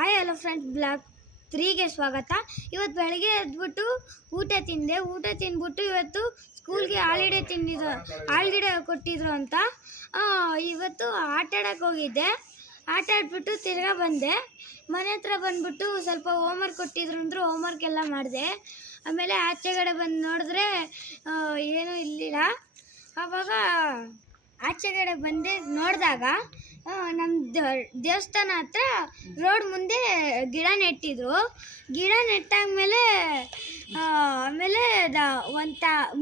Hi hello friends, blog 3ಗೆ ಸ್ವಾಗತ. ಇವತ್ತು ಬೆಳಗ್ಗೆ ಎದ್ಬಿಟ್ಟು ಊಟ ತಿಂದ್ಬಿಟ್ಟು ಇವತ್ತು ಸ್ಕೂಲ್ಗೆ ಹಾಲಿಡೇ ಕೊಟ್ಟಿದ್ರು ಅಂತ ಇವತ್ತು ಆಟ ಆಡೋಕ್ಕೆ ಹೋಗಿದ್ದೆ. ಆಟ ಆಡ್ಬಿಟ್ಟು ತಿರ್ಗಾ ಬಂದೆ. ಮನೆ ಹತ್ರ ಬಂದ್ಬಿಟ್ಟು ಸ್ವಲ್ಪ ಹೋಮ್ವರ್ಕ್ ಕೊಟ್ಟಿದ್ರು ಅಂದರು, ಹೋಮ್ವರ್ಕ್ ಎಲ್ಲ ಮಾಡಿದೆ. ಆಮೇಲೆ ಆಚೆಗಡೆ ಬಂದು ನೋಡಿದ್ರೆ ಏನೂ ಇರಲಿಲ್ಲ. ಆವಾಗ ಆಚೆಗಡೆ ಬಂದೆ, ನೋಡಿದಾಗ ನಮ್ಮ ದೇವಸ್ಥಾನ ಹತ್ರ ರೋಡ್ ಮುಂದೆ ಗಿಡ ನೆಟ್ಟಿದ್ರು. ಗಿಡ ನೆಟ್ಟಾದ್ಮೇಲೆ ಆಮೇಲೆ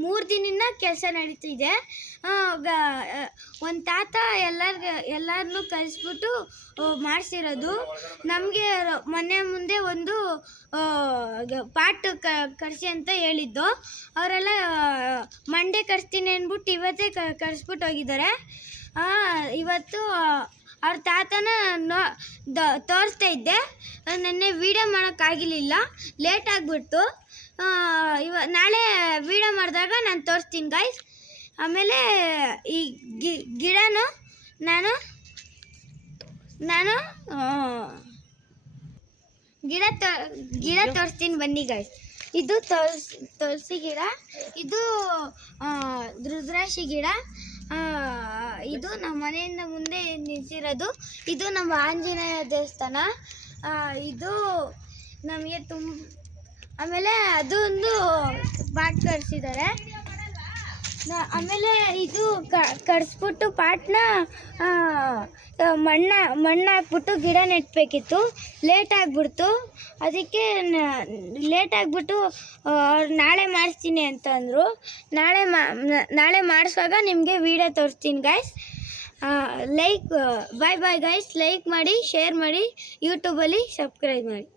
ಮೂರು ದಿನದಿಂದ ಕೆಲಸ ನಡೀತಿದೆ. ಒಂದು ತಾತ ಎಲ್ಲರನ್ನೂ ಕಳಿಸ್ಬಿಟ್ಟು ಮಾಡಿಸಿರೋದು. ನಮಗೆ ಮನೆ ಮುಂದೆ ಒಂದು ಪಾಟ್ ಕಟ್ಸಿ ಅಂತ ಹೇಳಿದ್ದು. ಅವರೆಲ್ಲ ಮಂಡೇ ಕಟ್ಸ್ತೀನಿ ಅಂದ್ಬಿಟ್ಟು ಇವತ್ತೇ ಕಟ್ಸ್ಬಿಟ್ಟು ಹೋಗಿದ್ದಾರೆ. ಇವತ್ತು ಅವ್ರ ತಾತನ ತೋರಿಸ್ತಾ ಇದ್ದೆ. ನೆನ್ನೆ ವೀಡಿಯೋ ಮಾಡೋಕ್ಕಾಗಿರಲಿಲ್ಲ, ಲೇಟ್ ಆಗಿಬಿಡ್ತು. ನಾಳೆ ವೀಡಿಯೋ ಮಾಡಿದಾಗ ನಾನು ತೋರಿಸ್ತೀನಿ ಗೈಸ್. ಆಮೇಲೆ ಈ ಗಿಡನೂ ನಾನು ಗಿಡ ತೋರಿಸ್ತೀನಿ ಬನ್ನಿ ಗೈಸ್. ಇದು ತುಳಸಿ ಗಿಡ, ಇದು ರುದ್ರಾಕ್ಷಿ ಗಿಡ, ಇದು ನಮ್ಮ ಮನೆಯಿಂದ ಮುಂದೆ ನಿಂತಿರೋದು. ಇದು ನಮ್ಮ ಆಂಜನೇಯ ದೇವಸ್ಥಾನ. ಇದು ನಮಗೆ ಆಮೇಲೆ ಅದು ಒಂದು ಪಾಟ್ ಕಟ್ಸಿದ್ದಾರೆ. ಆಮೇಲೆ ಇದು ಕಟ್ಸ್ಬಿಟ್ಟು ಪಾಟ್ನ ಮಣ್ಣು ಹಾಕ್ಬಿಟ್ಟು ಗಿಡ ನೆಟ್ಟಬೇಕಿತ್ತು. ಲೇಟ್ ಆಗಿಬಿಡ್ತು. ಅದಕ್ಕೆ ಅವ್ರು ನಾಳೆ ಮಾಡಿಸ್ತೀನಿ ಅಂತ ಅಂದರು. ನಾಳೆ ಮಾಡಿಸುವಾಗ ನಿಮಗೆ ವೀಡಿಯೋ ತೋರಿಸ್ತೀನಿ ಗೈಸ್. Bye guys. ಲೈಕ್ ಮಾಡಿ, ಶೇರ್ ಮಾಡಿ, ಯೂಟ್ಯೂಬಲ್ಲಿ ಸಬ್ಸ್ಕ್ರೈಬ್ ಮಾಡಿ.